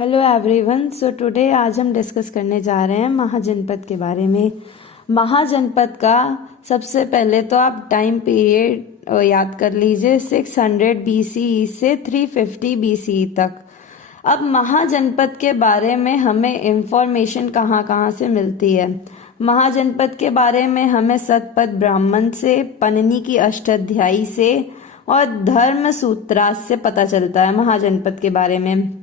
Hello everyone. So today आज हम discuss करने जा रहे हैं महाजनपद के बारे में। महाजनपद का सबसे पहले तो आप टाइम पीरियड याद कर लीजिए 600 BCE से 350 BCE तक। अब महाजनपद के बारे में हमें इंफॉर्मेशन कहाँ से मिलती है। महाजनपद के बारे में हमें सतपथ ब्राह्मण से, पन्नी की अष्टाध्यायी से और धर्म सूत्रास से पता चलता है महाजनपद के बारे में।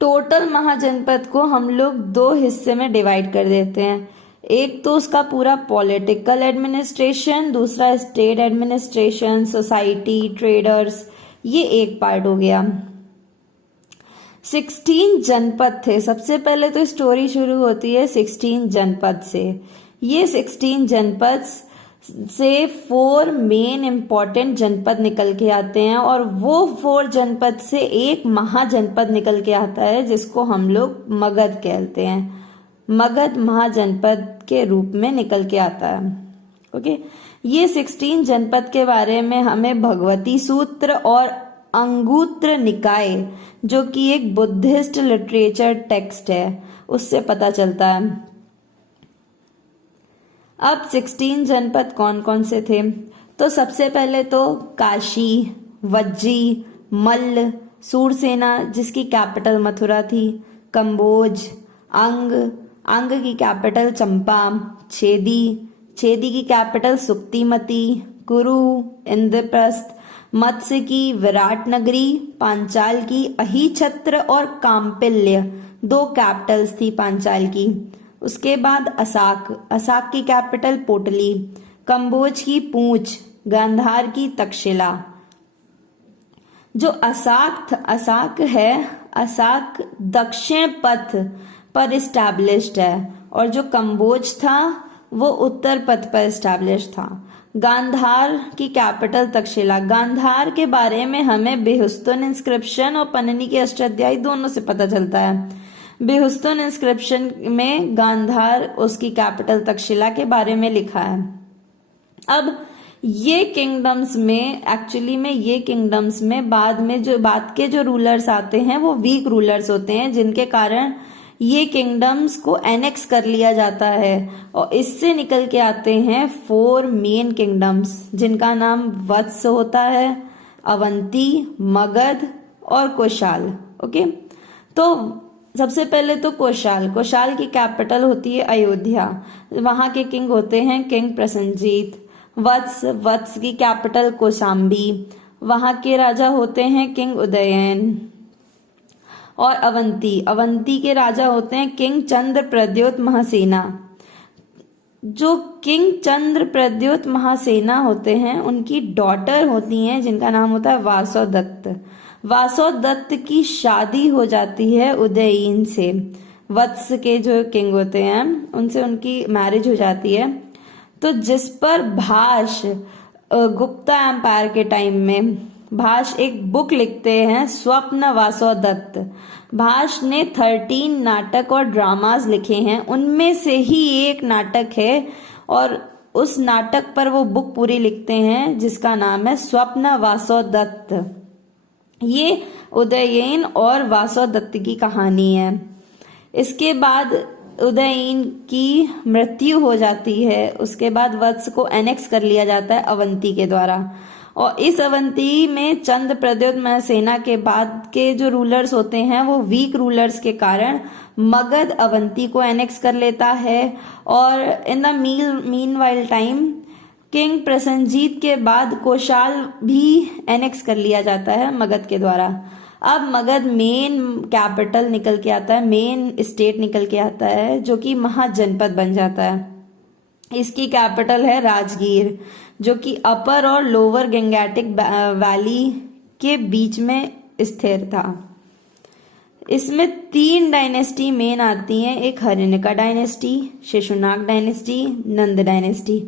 टोटल महाजनपद को हम लोग दो हिस्से में डिवाइड कर देते हैं। एक तो उसका पूरा पॉलिटिकल एडमिनिस्ट्रेशन, दूसरा स्टेट एडमिनिस्ट्रेशन, सोसाइटी, ट्रेडर्स, ये एक पार्ट हो गया। 16 जनपद थे। सबसे पहले तो स्टोरी शुरू होती है 16 जनपद से। ये 16 जनपद से 4 मेन इंपॉर्टेंट जनपद निकल के आते हैं और वो 4 जनपद से एक महाजनपद निकल के आता है जिसको हम लोग मगध कहते हैं। मगध महाजनपद के रूप में निकल के आता है। ओके, ये 16 जनपद के बारे में हमें भगवती सूत्र और अंगुत्र निकाय, जो कि एक बुद्धिस्ट लिटरेचर टेक्स्ट है, उससे पता चलता है। अब 16 जनपद कौन कौन से थे? तो सबसे पहले तो काशी, वज्जी, मल्ल, सूरसेना जिसकी कैपिटल मथुरा थी, कंबोज, अंग की कैपिटल चंपा, छेदी की कैपिटल सुक्तिमती, कुरु, इंद्रप्रस्थ, मत्स्य की विराट नगरी, पांचाल की अहिछत्र और काम्पिल्य, 2 कैपिटल्स थी पांचाल की। उसके बाद असाक की कैपिटल पोटली, कंबोज की पूंछ, गांधार की तक्षशिला। जो असाक है, असाक दक्षिण पथ पर इस्टेब्लिश्ड है और जो कंबोज था वो उत्तर पथ पर इस्टेब्लिश था। गांधार की कैपिटल तक्षशिला। गांधार के बारे में हमें बेहुस्तुन इंस्क्रिप्शन और पन्नी की अष्टाध्यायी दोनों से पता चलता है। बेहुस्तुन इंस्क्रिप्शन में गांधार, उसकी कैपिटल तक्षशिला के बारे में लिखा है। अब ये किंगडम्स में बाद के जो रूलर्स आते हैं वो वीक रूलर्स होते हैं, जिनके कारण ये किंगडम्स को एनेक्स कर लिया जाता है और इससे निकल के आते हैं 4 मेन किंगडम्स, जिनका नाम वत्स होता है, अवंती, मगध और कोशाल। ओके, तो सबसे पहले तो कोशाल की कैपिटल होती है अयोध्या। वहां के किंग होते हैं किंग प्रसेनजीत। वत्स की कैपिटल कौशाम्बी, वहां के राजा होते हैं किंग उदयन। और अवंती के राजा होते हैं किंग चंद्र प्रद्योत महासेना। जो किंग चंद्र प्रद्योत महासेना होते हैं उनकी डॉटर होती हैं जिनका नाम होता है वासो दत्त की शादी हो जाती है उदयीन से। वत्स के जो किंग होते हैं उनसे उनकी मैरिज हो जाती है। तो जिस पर भाष गुप्ता एम्पायर के टाइम में भाष एक बुक लिखते हैं, स्वप्न वासो दत्त। भाष ने 13 नाटक और ड्रामास लिखे हैं, उनमें से ही एक नाटक है और उस नाटक पर वो बुक पूरी लिखते हैं जिसका नाम है स्वप्न वासो दत्त। ये उदयन और वासो दत्त की कहानी है। इसके बाद उदयन की मृत्यु हो जाती है। उसके बाद वत्स को एनेक्स कर लिया जाता है अवंती के द्वारा और इस अवंती में चंद्र प्रद्योत महासेना के बाद के जो रूलर्स होते हैं वो वीक रूलर्स के कारण मगध अवंती को एनेक्स कर लेता है और in the meanwhile time king Prasenjit के बाद कोशाल भी एनेक्स कर लिया जाता है मगध के द्वारा। अब मगध मेन कैपिटल निकल के आता है, मेन स्टेट निकल के आता है जो कि महाजनपद बन जाता है। इसकी कैपिटल है राजगीर, जो कि अपर और लोअर गंगेटिक वैली के बीच में स्थिर था। इसमें 3 डायनेस्टी मेन आती हैं, एक हरिणिका डायनेस्टी, शिशुनाग डायनेस्टी, नंद डायनेस्टी।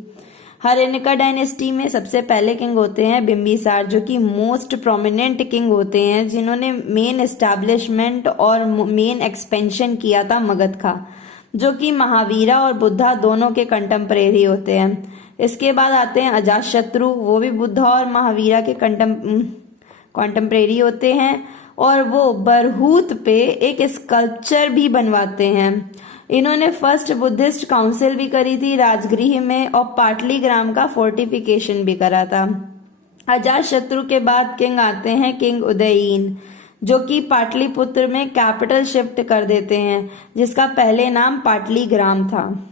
हरिणिका डायनेस्टी में सबसे पहले किंग होते हैं बिंबिसार, जो कि मोस्ट प्रोमिनेंट किंग होते हैं जिन्होंने मेन एस्टैब्लिशमेंट और मेन एक्सपेंशन किया था मगध का, जो कि महावीरा और बुद्धा दोनों के कंटेम्परेरी होते हैं। इसके बाद आते हैं अजातशत्रु, वो भी बुद्धा और महावीरा के कंटेम्परेरी होते हैं। और वो बरहूत पे एक स्कल्पचर भी बनवाते हैं। इन्होंने फर्स्ट बुद्धिस्ट काउंसिल भी करी थी राजगृह में, और पाटलीग्राम का फोर्टिफिकेशन भी करा था। अजात शत्रु के बाद किंग आते हैं किंग उदयीन, जो कि पाटलिपुत्र में कैपिटल शिफ्ट कर देते हैं, जिसका पहले नाम पाटलीग्राम था।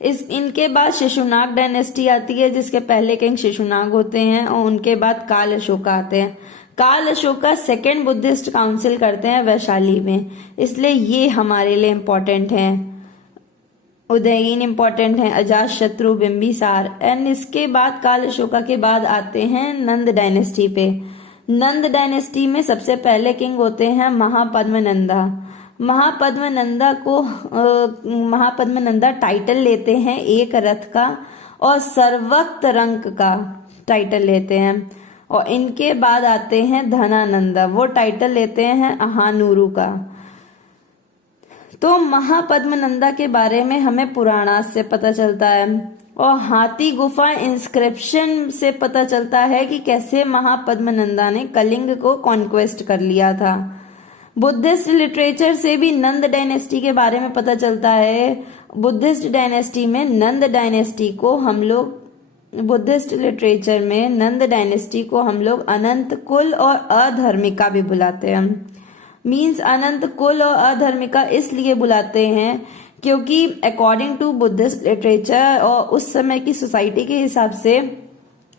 इनके बाद शिशुनाग डायनेस्टी आती है, जिसके पहले किंग शिशुनाग होते हैं, और उनके बाद काल अशोका आते हैं। काल अशोका सेकेंड बुद्धिस्ट काउंसिल करते हैं वैशाली में, इसलिए ये हमारे लिए इम्पोर्टेंट हैं। उदयीन इम्पोर्टेंट है, अजात शत्रु, बिंबिसार। एंड इसके बाद काल अशोका के बाद आते हैं नंद डायनेस्टी पे। नंद डायनेस्टी में सबसे पहले किंग होते हैं महापद्मनंदा। महापद्मनंदा टाइटल लेते हैं एक रथ का और सर्वक्त रंक का टाइटल लेते हैं। और इनके बाद आते हैं धनानंदा, वो टाइटल लेते हैं अहानुरु का। तो महापद्मनंदा के बारे में हमें पुराणास से पता चलता है, और हाथी गुफा इंस्क्रिप्शन से पता चलता है कि कैसे महापद्मनंदा ने कलिंग को कॉन्क्वेस्ट कर लिया था। बुद्धिस्ट लिटरेचर से भी नंद डायनेस्टी के बारे में पता चलता है। बुद्धिस्ट डायनेस्टी में नंद डायनेस्टी को हम लोग बुद्धिस्ट लिटरेचर में नंद डायनेस्टी को हम लोग अनंत कुल और अधर्मिका भी बुलाते हैं। मीन्स अनंत कुल और अधर्मिका इसलिए बुलाते हैं क्योंकि अकॉर्डिंग टू बुद्धिस्ट लिटरेचर और उस समय की सोसाइटी के हिसाब से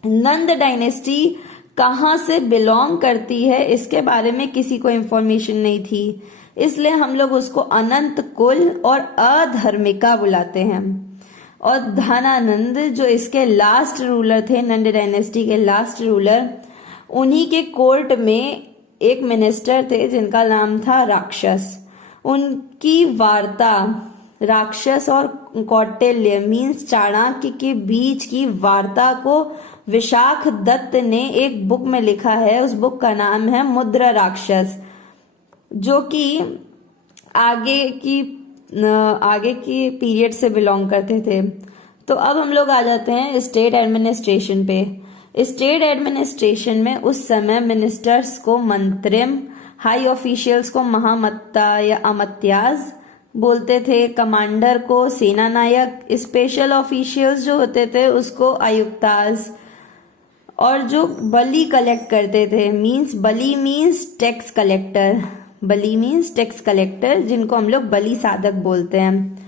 नंद डायनेस्टी कहाँ से बिलोंग करती है इसके बारे में किसी को इंफॉर्मेशन नहीं थी, इसलिए हम लोग उसको अनंत कुल और अधर्मिका बुलाते हैं। और धनानंद जो इसके लास्ट रूलर थे, नंद डायनेस्टी के लास्ट रूलर, उन्हीं के कोर्ट में एक मिनिस्टर थे जिनका नाम था राक्षस। उनकी वार्ता राक्षस और कौटिल्य मीन्स चाणक्य के बीच की वार्ता को विशाख दत्त ने एक बुक में लिखा है। उस बुक का नाम है मुद्रा राक्षस, जो कि आगे की पीरियड से बिलोंग करते थे। तो अब हम लोग आ जाते हैं स्टेट एडमिनिस्ट्रेशन पे। स्टेट एडमिनिस्ट्रेशन में उस समय मिनिस्टर्स को मंत्रिम, हाई ऑफिशियल्स को महामत्ता या अमत्याज बोलते थे, कमांडर को सेना नायक, स्पेशल ऑफिशियल्स जो होते थे उसको आयुक्ताज, और जो बलि कलेक्ट करते थे बलि मीन्स टैक्स कलेक्टर, जिनको हम लोग बलि साधक बोलते हैं।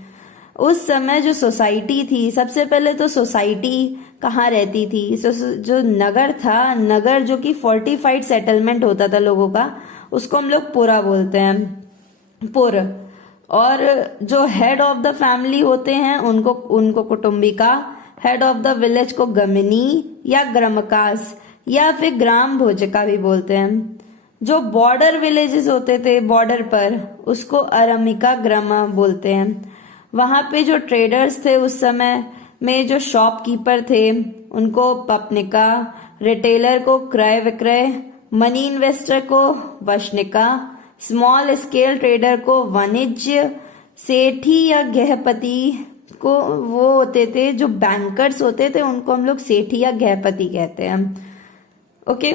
उस समय जो सोसाइटी थी, सबसे पहले तो सोसाइटी कहाँ रहती थी, जो नगर था, नगर जो कि फोर्टिफाइड सेटलमेंट होता था लोगों का, उसको हम लोग पुरा बोलते हैं, पुर। और जो हेड ऑफ द फैमिली होते हैं उनको कुटुंबिका, हेड ऑफ द विलेज को गमिनी या ग्रामकास या फिर ग्राम भोजिका भी बोलते हैं। जो बॉर्डर विलेजेस होते थे बॉर्डर पर, उसको अरमिका ग्रामा बोलते हैं। वहां पे जो ट्रेडर्स थे उस समय में, जो शॉपकीपर थे उनको पपनिका, रिटेलर को क्रय विक्रय, मनी इन्वेस्टर को वशनिका, स्मॉल स्केल ट्रेडर को वाणिज्य, सेठी या गृहपति को वो होते थे जो बैंकर्स होते थे, उनको हम लोग सेठी या गृहपति कहते हैं। ओके,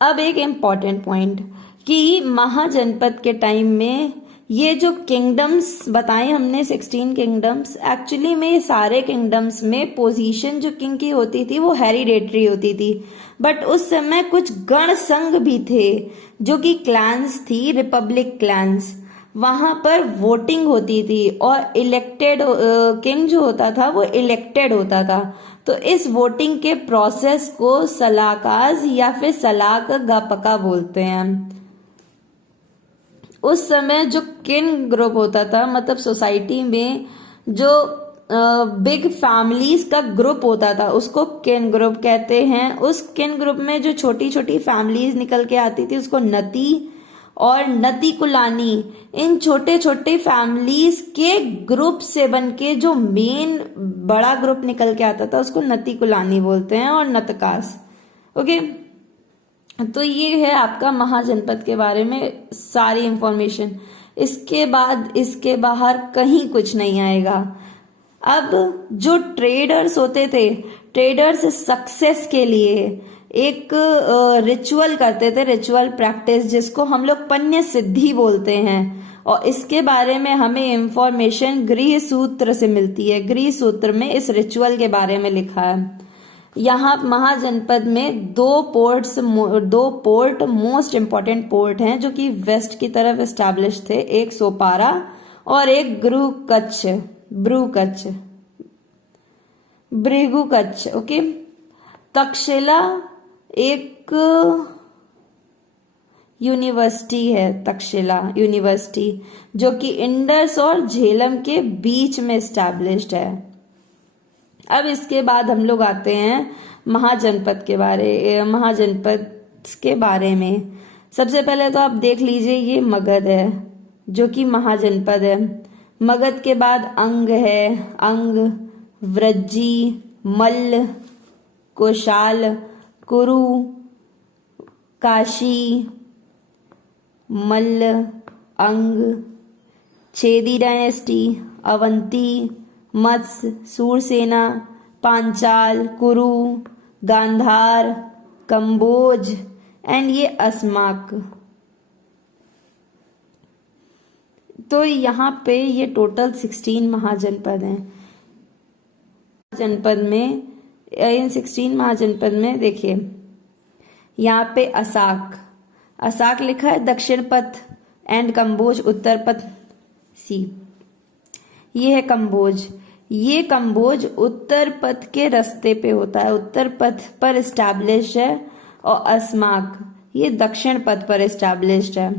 अब एक इम्पॉर्टेंट पॉइंट कि महाजनपद के टाइम में ये जो किंगडम्स बताए हमने 16 किंगडम्स, एक्चुअली में सारे किंगडम्स में पोजीशन जो किंग की होती थी वो हेरिडेटरी होती थी, बट उस समय कुछ गण संघ भी थे जो कि क्लैंस थी, रिपब्लिक क्लैंस। वहां पर वोटिंग होती थी और इलेक्टेड किंग जो होता था वो इलेक्टेड होता था। तो इस वोटिंग के प्रोसेस को सलाकाज या फिर सलाक गापका बोलते हैं। उस समय जो किन ग्रुप होता था, मतलब सोसाइटी में जो बिग फैमिलीज का ग्रुप होता था उसको किन ग्रुप कहते हैं। उस किन ग्रुप में जो छोटी छोटी फैमिलीज निकल के आती थी उसको नती और नती कुलानी, इन छोटे छोटे फैमिलीज के ग्रुप से बनके जो मेन बड़ा ग्रुप निकल के आता था उसको नती कुलानी बोलते हैं, और नतकास। ओके, तो ये है आपका महाजनपद के बारे में सारी इंफॉर्मेशन। इसके बाद इसके बाहर कहीं कुछ नहीं आएगा। अब जो ट्रेडर्स होते थे, ट्रेडर्स सक्सेस के लिए एक रिचुअल करते थे, रिचुअल प्रैक्टिस, जिसको हम लोग पन्य सिद्धि बोलते हैं। और इसके बारे में हमें इंफॉर्मेशन गृह सूत्र से मिलती है। गृह सूत्र में इस रिचुअल के बारे में लिखा है। यहाँ महाजनपद में दो पोर्ट मोस्ट इंपॉर्टेंट पोर्ट हैं जो कि वेस्ट की तरफ एस्टैब्लिश थे, एक सोपारा और एक भृगु कच्छ। ओके, तक्षशिला एक यूनिवर्सिटी है, तक्षशिला यूनिवर्सिटी, जो कि इंडस और झेलम के बीच में एस्टैब्लिश्ड है। अब इसके बाद हम लोग आते हैं महाजनपद के बारे में। सबसे पहले तो आप देख लीजिए, ये मगध है जो कि महाजनपद है। मगध के बाद अंग है, अंग, व्रजी, मल्ल, कोशाल, कुरु, काशी, मल्ल, अंग, छेदी डायनेस्टी, अवंती, मत्स्य, सूरसेना, पांचाल, कुरु, गांधार, कंबोज एंड ये अस्माक। तो यहाँ पे ये टोटल 16 महाजनपद हैं। जनपद में, इन 16 महाजनपद में देखिए यहाँ पे असाक लिखा है दक्षिण पथ एंड कंबोज उत्तर पथ सी। ये है कंबोज। ये कंबोज उत्तर पथ के रास्ते पे होता है, उत्तर पथ पर एस्टैब्लिश है। और अस्माक ये दक्षिण पथ पर एस्टैब्लिश्ड है।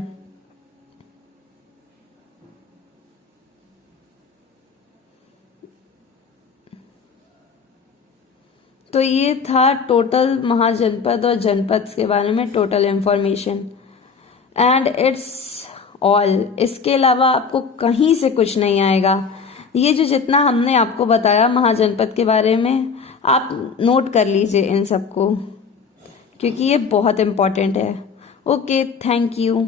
तो ये था टोटल महाजनपद और जनपद के बारे में total information, and it's all. इसके अलावा आपको कहीं से कुछ नहीं आएगा। ये जो जितना हमने आपको बताया महाजनपद के बारे में, आप नोट कर लीजिए इन सबको, क्योंकि ये बहुत इम्पोर्टेंट है। Okay, thank you.